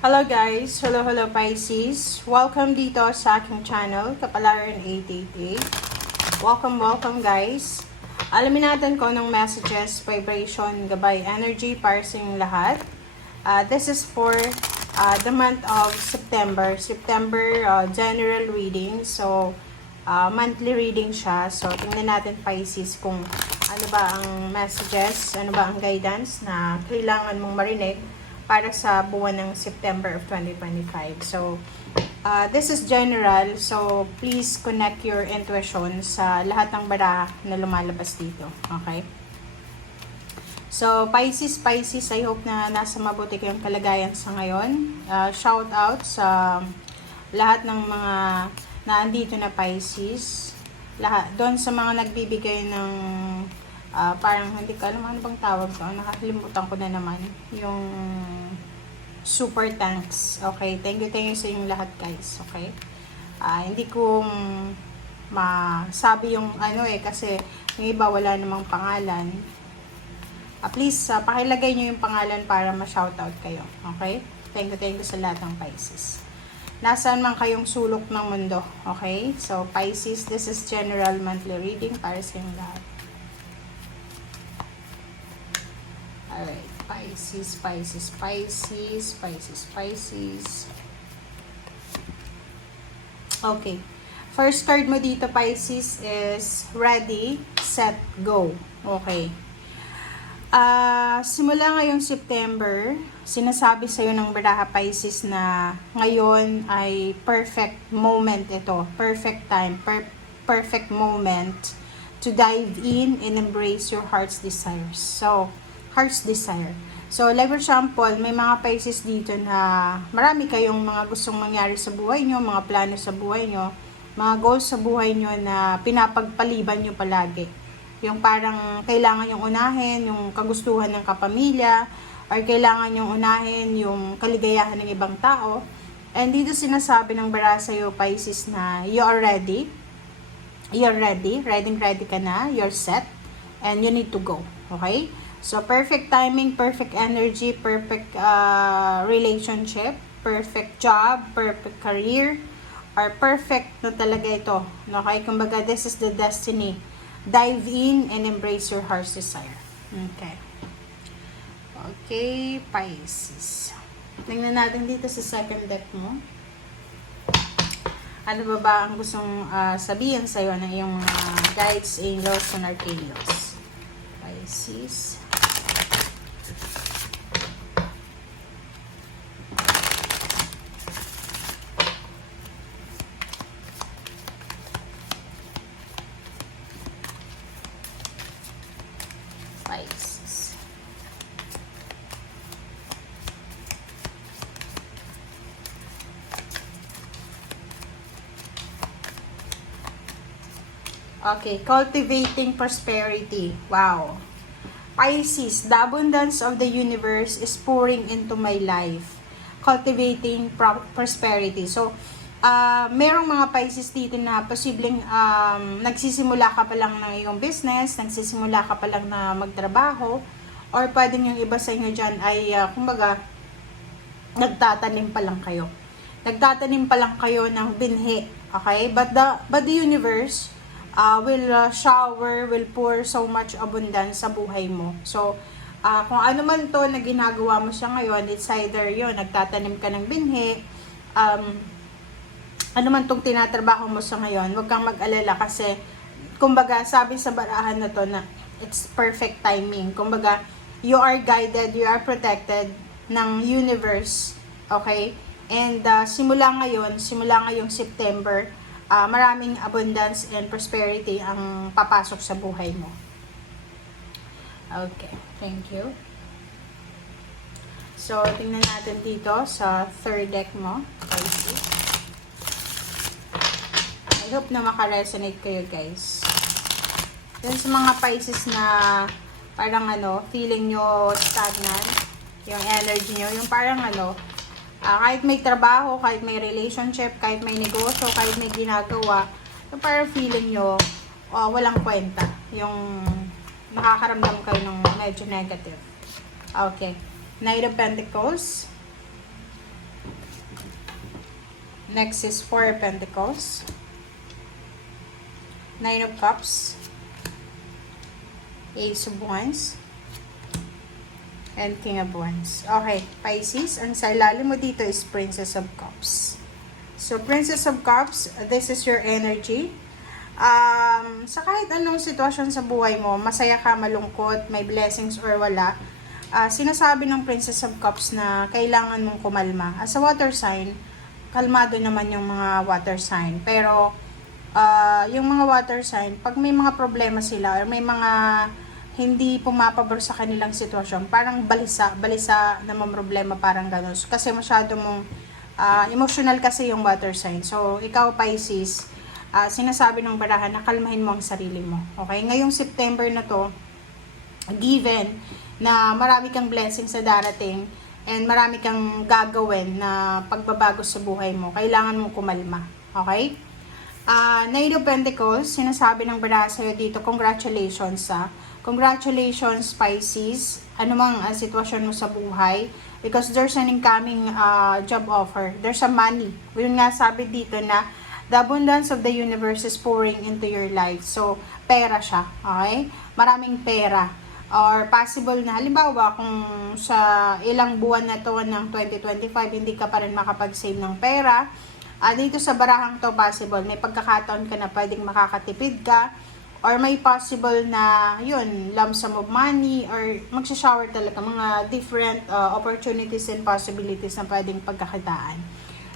Hello guys! Hello Pisces! Welcome dito sa aking channel, Kapalaran 888. Welcome guys! Alamin natin kung anong messages, vibration, gabay, energy para sa inyong lahat. This is for the month of September. General reading. So, monthly reading siya. So, tingnan natin Pisces kung ano ba ang messages, ano ba ang guidance na kailangan mong marinig para sa buwan ng September of 2025. So, this is general. So, please connect your intuition sa lahat ng bara na lumalabas dito. Okay? So, Pisces, I hope na nasa mabuti kayong kalagayan sa ngayon. Shout out sa lahat ng mga naandito na Pisces. Lahat, doon sa mga nagbibigay ng parang hindi ko alam ano bang tawag doon. Nakakalimutan ko na naman. Yung super thanks. Okay? Thank you sa inyong lahat guys. Okay? Hindi ko masabi yung ano kasi yung iba wala namang pangalan. Please, pakilagay nyo yung pangalan para ma-shoutout kayo. Okay? Thank you sa lahat ng Pisces. Nasaan man kayong sulok ng mundo. Okay? So, Pisces, this is general monthly reading para sa inyong lahat. Alright, Pisces. Okay. First card mo dito, Pisces, is ready, set, go. Okay. Simula ngayong September, sinasabi sa'yo ng baraha Pisces na ngayon ay perfect moment ito. Perfect time, perfect moment to dive in and embrace your heart's desires. So, heart's desire. So, like for example, may mga Pisces dito na marami kayong mga gustong mangyari sa buhay nyo, mga plano sa buhay nyo, mga goals sa buhay nyo na pinapagpaliban nyo palagi. Yung parang kailangan yung unahin, yung kagustuhan ng kapamilya, or kailangan yung unahin yung kaligayahan ng ibang tao. And dito sinasabi ng bara sa'yo, Pisces, na you are ready. You're ready. Ready ka na. You're set. And you need to go. Okay? So, perfect timing, perfect energy, perfect relationship, perfect job, perfect career, or perfect na talaga ito. Okay? Kumbaga, this is the destiny. Dive in and embrace your heart's desire. Okay. Okay, Pisces. Tingnan natin dito sa second deck mo. Ano ba ang gustong sabihin sa'yo ng iyong guides, angels, and archangels? Pisces. Pisces. Okay, cultivating prosperity. Wow. Pisces, the abundance of the universe is pouring into my life. Cultivating prosperity. So, merong mga Pisces dito na posibleng nagsisimula ka pa lang ng iyong business, nagsisimula ka pa lang na magtrabaho, or pwedeng yung iba sa inyo dyan ay, kumbaga, nagtatanim pa lang kayo. Nagtatanim pa lang kayo ng binhi. Okay? But the universe will pour so much abundance sa buhay mo. So, kung ano man to na ginagawa mo siya ngayon, it's either yun, nagtatanim ka ng binhi, ano man tong tinatrabaho mo sa ngayon, huwag kang mag-alala kasi, kumbaga, sabi sa barahan na to na it's perfect timing. Kumbaga, you are guided, you are protected ng universe. Okay? And simula ngayong September, maraming abundance and prosperity ang papasok sa buhay mo. Okay, thank you. So, tingnan natin dito sa third deck mo. Pisces. I hope na makaresonate kayo, guys. Yan sa mga Pisces na parang feeling nyo stagnant, yung energy nyo, yung parang kahit may trabaho, kahit may relationship, kahit may negosyo, kahit may ginagawa, yung parang feeling nyo, walang kwenta. Yung nakakaramdam kayo ng medyo negative. Okay. Knight of Pentacles. Next is Four of Pentacles. Nine of Cups. Ace of Wands. And King of Wands. Okay, Pisces, ang sa ilalim mo dito is Princess of Cups. So, Princess of Cups, this is your energy. Sa kahit anong sitwasyon sa buhay mo, masaya ka, malungkot, may blessings or wala, sinasabi ng Princess of Cups na kailangan mong kumalma. As a water sign, kalmado naman yung mga water sign. Pero, yung mga water sign, pag may mga problema sila or may mga hindi pumapabor sa kanilang sitwasyon, parang balisa na mga problema, parang gano'n. So, kasi masyado mong emotional kasi yung water sign. So, ikaw Pisces, sinasabi ng barahan na kalmahin mo ang sarili mo. Okay? Ngayong September na to, given na marami kang blessings sa darating and marami kang gagawin na pagbabago sa buhay mo, kailangan mong kumalma. Okay? Nine of Pentacles, sinasabi ng barahan sa'yo dito, congratulations Congratulations Pisces, anumang sitwasyon mo sa buhay, because there's an incoming job offer, there's a money. Yun nga sabi dito na the abundance of the universe is pouring into your life. So, pera siya, okay? Maraming pera. Or possible na, halimbawa, kung sa ilang buwan na to ng 2025, hindi ka pa rin makapag-save ng pera, dito sa barahang to, possible, may pagkakataon ka na pwedeng makakatipid ka, or may possible na, yun, lump sum of money, or magsha-shower talaga, mga different opportunities and possibilities na pwedeng pagkakitaan.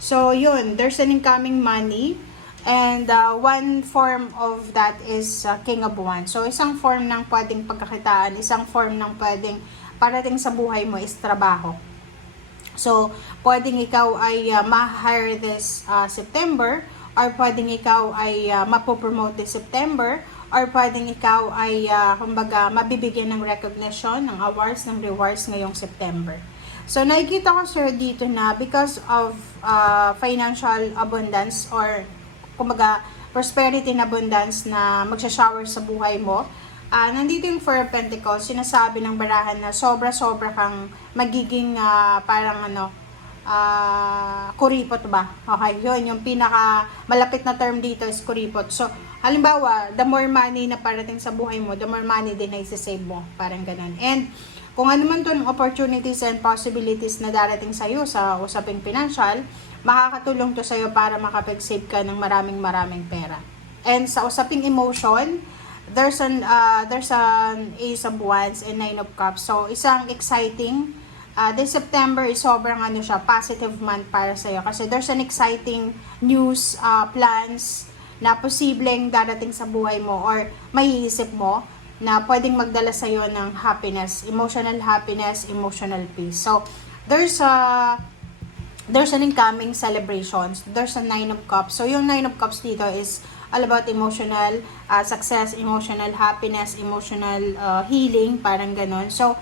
So, yun, there's an incoming money, and one form of that is King of Wands. So, isang form ng pwedeng pagkakitaan, isang form ng pwedeng parating sa buhay mo is trabaho. So, pwedeng ikaw ay ma-hire this September, or pwedeng ikaw ay mapopromote this September, or pwedeng ikaw ay kumbaga mabibigyan ng recognition, ng awards, ng rewards ngayong September. So, nakikita ko sir dito na because of financial abundance or kumbaga prosperity and abundance na magsha-shower sa buhay mo, nandito yung Four of Pentacles, sinasabi ng barahan na sobra-sobra kang magiging parang kuripot ba? Okay, yun, yung pinaka malapit na term dito is kuripot. So, halimbawa, the more money na parating sa buhay mo, the more money din na isi-save mo. Parang ganun. And, kung ano man to ng opportunities and possibilities na darating sa'yo sa usaping financial, makakatulong to sa'yo para makapag-save ka ng maraming pera. And sa usaping emotion, there's an Ace of Wands and Nine of Cups. So, isang exciting, this September is sobrang positive month para sa'yo. Kasi there's an exciting news, plans, na posibleng darating sa buhay mo or maiisip mo na pwedeng magdala sa'yo ng happiness, emotional peace. So, there's an incoming celebrations. There's a Nine of Cups. So, yung Nine of Cups dito is all about emotional success, emotional happiness, emotional healing, parang ganon. So,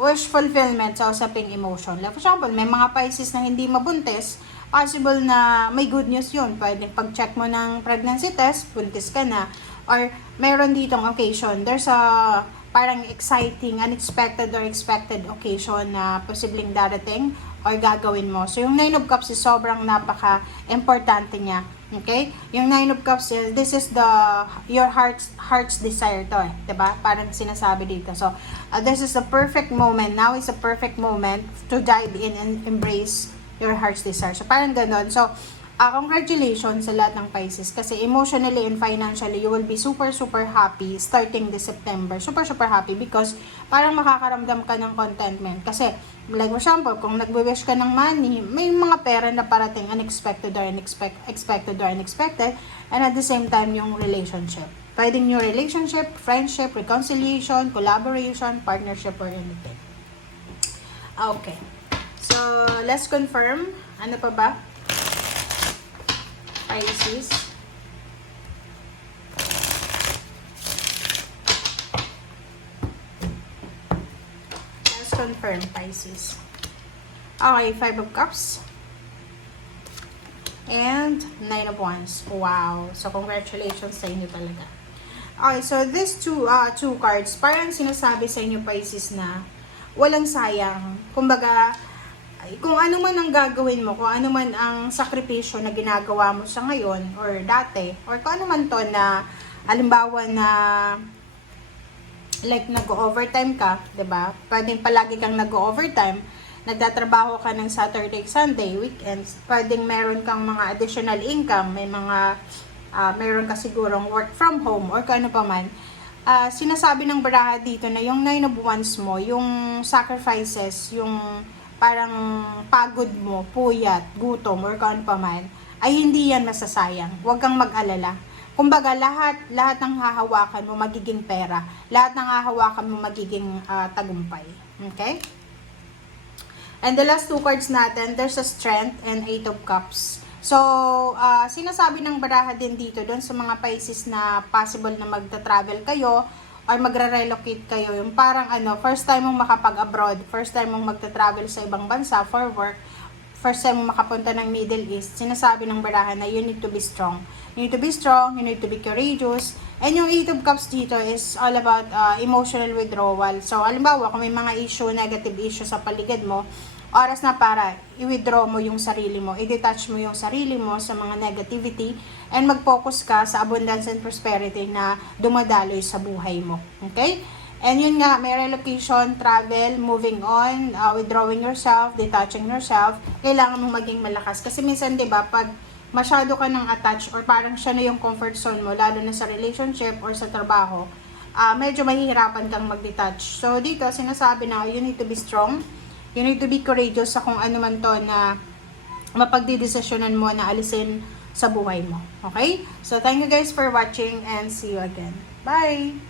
wish fulfillment sa usaping emotion. Like, for example, may mga Pisces na hindi mabuntis, possible na may good news yun. Pwede pag-check mo ng pregnancy test, buntis ka na. Or meron ditong occasion. There's a parang exciting, unexpected or expected occasion na posibleng darating or gagawin mo. So, yung Nine of Cups is sobrang napaka-importante niya. Okay? Yung Nine of Cups is, this is your heart's desire to, diba? Parang sinasabi dito. So, this is the perfect moment. Now is the perfect moment to dive in and embrace your heart's desire. So, parang ganon. So, congratulations sa lahat ng Pisces kasi emotionally and financially, you will be super happy starting this September. Super happy because parang makakaramdam ka ng contentment. Kasi, like for example, kung nagbe-wish ka ng money, may mga pera na parating expected or unexpected, and at the same time, yung relationship. Pwedeng new relationship, friendship, reconciliation, collaboration, partnership, or anything. Okay. So, let's confirm. Ano pa ba? Pisces. Let's confirm, Pisces. Okay, Five of Cups. And Nine of Wands. Wow. So, congratulations sa inyo talaga. Okay, so these two cards, parang sinasabi sa inyo, Pisces, na walang sayang. Kumbaga, kung ano man ang gagawin mo, kung ano man ang sakripisyo na ginagawa mo sa ngayon or dati, or kung ano man to na halimbawa na like nag-overtime ka, 'di ba? Pwedeng palagi kang nag-overtime, nagtatrabaho ka ng Saturday, Sunday, weekends, pwedeng meron kang mga additional income, may mga meron ka sigurong work from home or kung ano pa man. Sinasabi ng baraha dito na yung 9 of Wands mo, yung sacrifices, yung parang pagod mo, puyat, gutom, or kung ano pa man, ay hindi yan masasayang. Huwag kang mag-alala. Kumbaga, lahat ng hahawakan mo magiging pera. Lahat ng hahawakan mo magiging tagumpay. Okay? And the last two cards natin, there's a Strength and 8 of Cups. So, sinasabi ng baraha din dito doon sa mga Pisces na possible na magta-travel kayo or magre-relocate kayo. Yung parang first time mong makapag-abroad, first time mong magta-travel sa ibang bansa for work, first time mong makapunta ng Middle East, sinasabi ng baraha na you need to be strong. You need to be strong, you need to be courageous. And yung 8 of Cups dito is all about emotional withdrawal. So, halimbawa, kung may mga issue, negative issue sa paligid mo, oras na para i-withdraw mo yung sarili mo, i-detach mo yung sarili mo sa mga negativity, and mag-focus ka sa abundance and prosperity na dumadaloy sa buhay mo. Okay? And yun nga, may relocation, travel, moving on, withdrawing yourself, detaching yourself, kailangan mo maging malakas. Kasi minsan, di ba, pag masyado ka nang attach or parang siya na yung comfort zone mo, lalo na sa relationship or sa trabaho, medyo mahihirapan kang mag-detach. So, dito, sinasabi na you need to be strong, you need to be courageous sa kung ano man to na mapagdidesisyonan mo na alisin sa buhay mo. Okay? So, thank you guys for watching and see you again. Bye!